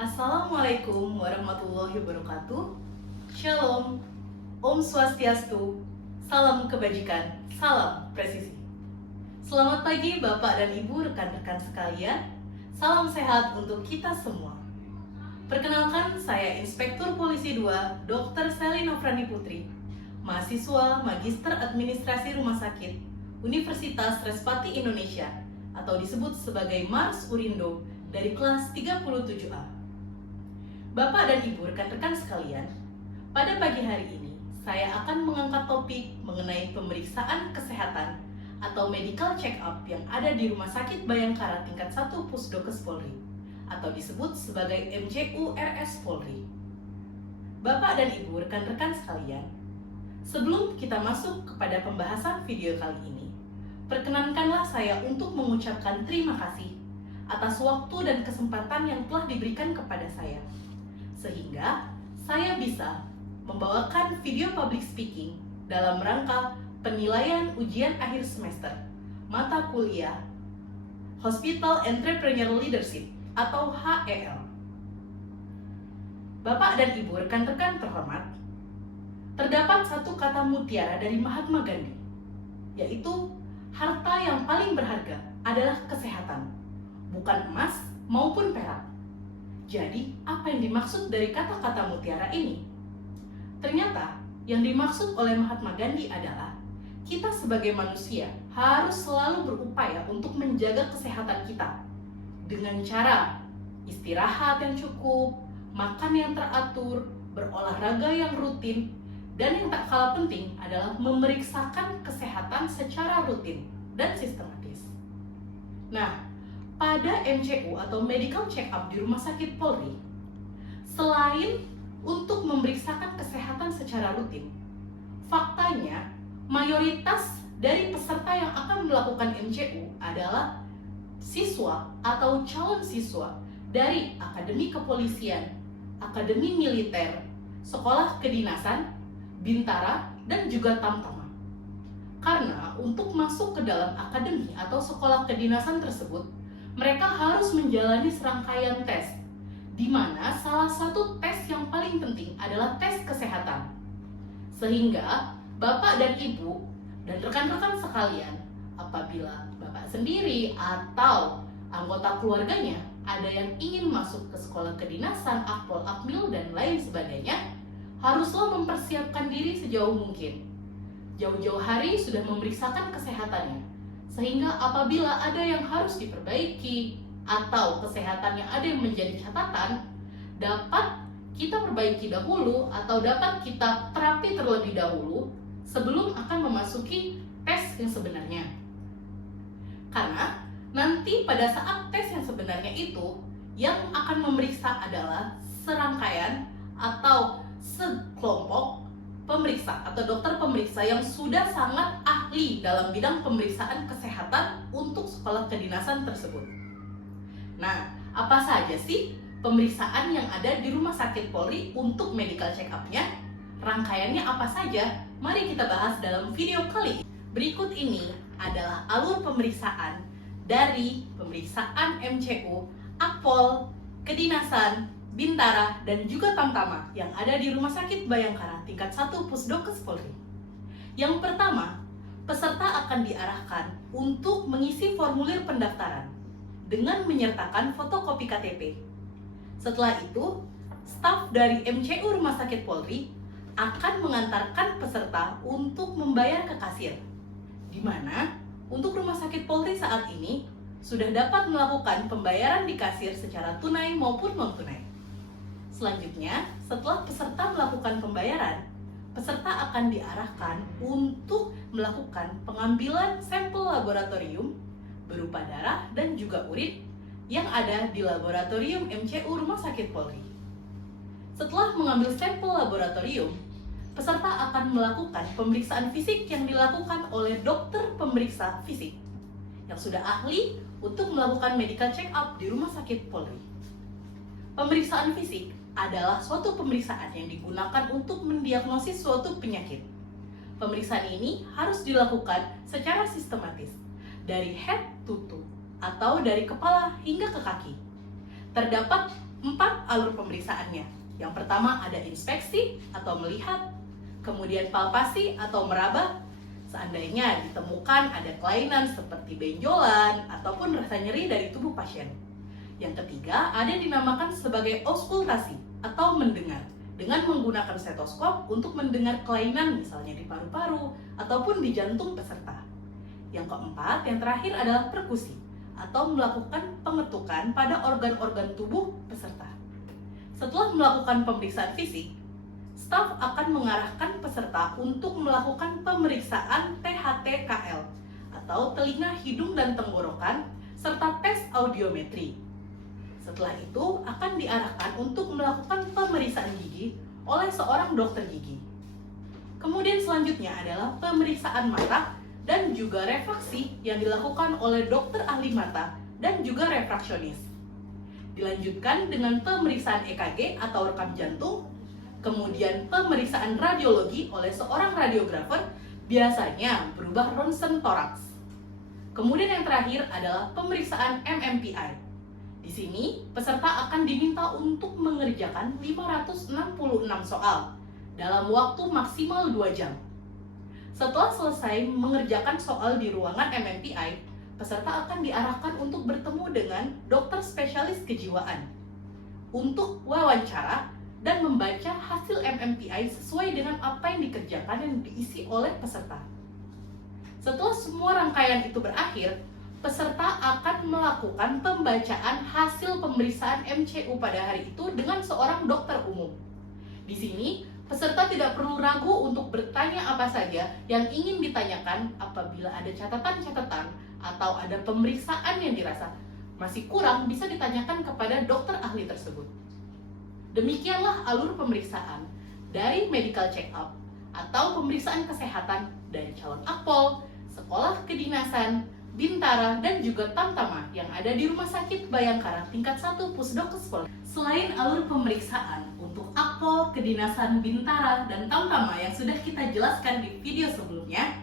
Assalamualaikum warahmatullahi wabarakatuh. Shalom, Om Swastiastu, salam kebajikan, salam presisi. Selamat pagi Bapak dan Ibu, rekan-rekan sekalian. Salam sehat untuk kita semua. Perkenalkan, saya Inspektur Polisi 2, Dr. Selly Nofrani Putri, mahasiswa Magister Administrasi Rumah Sakit Universitas Respati Indonesia atau disebut sebagai Mars Urindo dari kelas 37A. Bapak dan Ibu, rekan-rekan sekalian, pada pagi hari ini saya akan mengangkat topik mengenai pemeriksaan kesehatan atau medical check-up yang ada di Rumah Sakit Bayangkara tingkat 1 Pusdokes Polri atau disebut sebagai MCU RS Polri. Bapak dan Ibu, rekan-rekan sekalian, sebelum kita masuk kepada pembahasan video kali ini, perkenankanlah saya untuk mengucapkan terima kasih atas waktu dan kesempatan yang telah diberikan kepada saya, sehingga saya bisa membawakan video public speaking dalam rangka penilaian ujian akhir semester mata kuliah Hospital Entrepreneur Leadership atau HEL. Bapak dan Ibu, rekan-rekan terhormat, terdapat satu kata mutiara dari Mahatma Gandhi, yaitu harta yang paling berharga adalah kesehatan, bukan emas maupun perak. Jadi, apa yang dimaksud dari kata-kata mutiara ini? Ternyata, yang dimaksud oleh Mahatma Gandhi adalah kita sebagai manusia harus selalu berupaya untuk menjaga kesehatan kita dengan cara istirahat yang cukup, makan yang teratur, berolahraga yang rutin, dan yang tak kalah penting adalah memeriksakan kesehatan secara rutin dan sistematis. Nah, pada MCU atau Medical Check-up di Rumah Sakit Polri, selain untuk memeriksakan kesehatan secara rutin, faktanya mayoritas dari peserta yang akan melakukan MCU adalah siswa atau calon siswa dari Akademi Kepolisian, Akademi Militer, Sekolah Kedinasan, Bintara, dan juga Tamtama. Karena untuk masuk ke dalam akademi atau sekolah kedinasan tersebut, mereka harus menjalani serangkaian tes, di mana salah satu tes yang paling penting adalah tes kesehatan. Sehingga Bapak dan Ibu dan rekan-rekan sekalian, apabila Bapak sendiri atau anggota keluarganya ada yang ingin masuk ke sekolah kedinasan, Akpol, Akmil, dan lain sebagainya, haruslah mempersiapkan diri sejauh mungkin. Jauh-jauh hari sudah memeriksakan kesehatannya, sehingga apabila ada yang harus diperbaiki atau kesehatan yang ada yang menjadi catatan, dapat kita perbaiki dahulu atau dapat kita terapi terlebih dahulu sebelum akan memasuki tes yang sebenarnya. Karena nanti pada saat tes yang sebenarnya itu, yang akan memeriksa adalah serangkaian atau sekelompok pemeriksa atau dokter pemeriksa yang sudah sangat ahli dalam bidang pemeriksaan kesehatan untuk sekolah kedinasan tersebut. Nah, apa saja sih pemeriksaan yang ada di Rumah Sakit Polri untuk medical check-up-nya? Rangkaiannya apa saja? Mari kita bahas dalam video kali ini. Berikut ini adalah alur pemeriksaan dari pemeriksaan MCU, Akpol, Kedinasan, Bintara, dan juga Tamtama yang ada di Rumah Sakit Bayangkara tingkat 1 Pusdokes Polri. Yang pertama, peserta akan diarahkan untuk mengisi formulir pendaftaran dengan menyertakan fotokopi KTP. Setelah itu, staf dari MCU Rumah Sakit Polri akan mengantarkan peserta untuk membayar ke kasir, di mana untuk Rumah Sakit Polri saat ini sudah dapat melakukan pembayaran di kasir secara tunai maupun non-tunai. Selanjutnya, setelah peserta melakukan pembayaran, peserta akan diarahkan untuk melakukan pengambilan sampel laboratorium berupa darah dan juga urin yang ada di laboratorium MCU Rumah Sakit Polri. Setelah mengambil sampel laboratorium, peserta akan melakukan pemeriksaan fisik yang dilakukan oleh dokter pemeriksa fisik yang sudah ahli untuk melakukan medical check-up di Rumah Sakit Polri. Pemeriksaan fisik adalah suatu pemeriksaan yang digunakan untuk mendiagnosis suatu penyakit. Pemeriksaan ini harus dilakukan secara sistematis, dari head to toe, atau dari kepala hingga ke kaki. Terdapat 4 alur pemeriksaannya. Yang pertama ada inspeksi atau melihat, kemudian palpasi atau meraba, seandainya ditemukan ada kelainan seperti benjolan ataupun rasa nyeri dari tubuh pasien. Yang ketiga ada dinamakan sebagai auskultasi atau mendengar, dengan menggunakan stetoskop untuk mendengar kelainan misalnya di paru-paru ataupun di jantung peserta. Yang keempat, yang terakhir adalah perkusi atau melakukan pengetukan pada organ-organ tubuh peserta. Setelah melakukan pemeriksaan fisik, staf akan mengarahkan peserta untuk melakukan pemeriksaan THT-KL atau telinga, hidung, dan tenggorokan serta tes audiometri. Setelah itu akan diarahkan untuk melakukan pemeriksaan gigi oleh seorang dokter gigi. Kemudian selanjutnya adalah pemeriksaan mata dan juga refraksi yang dilakukan oleh dokter ahli mata dan juga refraksionis. Dilanjutkan dengan pemeriksaan EKG atau rekam jantung, kemudian pemeriksaan radiologi oleh seorang radiografer, biasanya berubah ronsen toraks. Kemudian yang terakhir adalah pemeriksaan MMPI. Di sini, peserta akan diminta untuk mengerjakan 566 soal dalam waktu maksimal 2 jam. Setelah selesai mengerjakan soal di ruangan MMPI, peserta akan diarahkan untuk bertemu dengan dokter spesialis kejiwaan untuk wawancara dan membaca hasil MMPI sesuai dengan apa yang dikerjakan yang diisi oleh peserta. Setelah semua rangkaian itu berakhir, peserta akan melakukan pembacaan hasil pemeriksaan MCU pada hari itu dengan seorang dokter umum. Di sini, peserta tidak perlu ragu untuk bertanya apa saja yang ingin ditanyakan apabila ada catatan-catatan atau ada pemeriksaan yang dirasa masih kurang bisa ditanyakan kepada dokter ahli tersebut. Demikianlah alur pemeriksaan dari medical check-up atau pemeriksaan kesehatan dari calon akpol, sekolah kedinasan, Bintara, dan juga Tamtama yang ada di Rumah Sakit Bayangkara tingkat 1 Pusdokes Polri. Selain alur pemeriksaan untuk akpol, kedinasan, Bintara, dan Tamtama yang sudah kita jelaskan di video sebelumnya,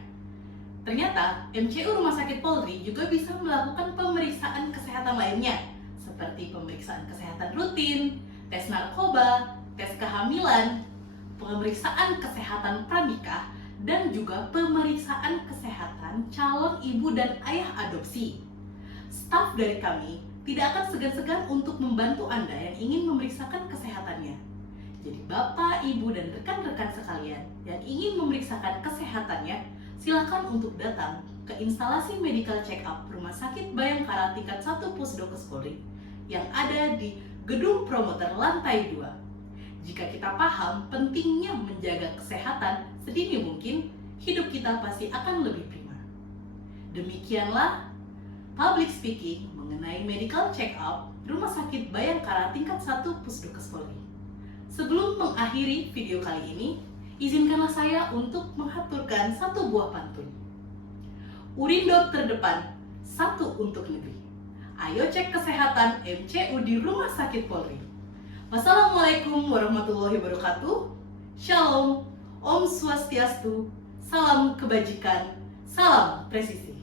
ternyata MCU Rumah Sakit Polri juga bisa melakukan pemeriksaan kesehatan lainnya, seperti pemeriksaan kesehatan rutin, tes narkoba, tes kehamilan, pemeriksaan kesehatan pranikah, dan juga pemeriksaan kesehatan calon ibu dan ayah adopsi. Staf dari kami tidak akan segan-segan untuk membantu Anda yang ingin memeriksakan kesehatannya. Jadi Bapak, Ibu, dan rekan-rekan sekalian yang ingin memeriksakan kesehatannya, silakan untuk datang ke instalasi medical check-up Rumah Sakit Bayangkara tingkat 1 Pusdokes Polri yang ada di Gedung Promoter lantai 2. Jika kita paham pentingnya menjaga kesehatan sedini mungkin, hidup kita pasti akan lebih prima. Demikianlah public speaking mengenai medical check-up Rumah Sakit Bayangkara tingkat 1 Pusdokes Polri. Sebelum mengakhiri video kali ini, izinkanlah saya untuk menghaturkan satu buah pantun. Urindot terdepan, satu untuk negeri. Ayo cek kesehatan MCU di Rumah Sakit Polri. Wassalamualaikum warahmatullahi wabarakatuh. Shalom, Om Swastiastu, salam kebajikan, salam presisi.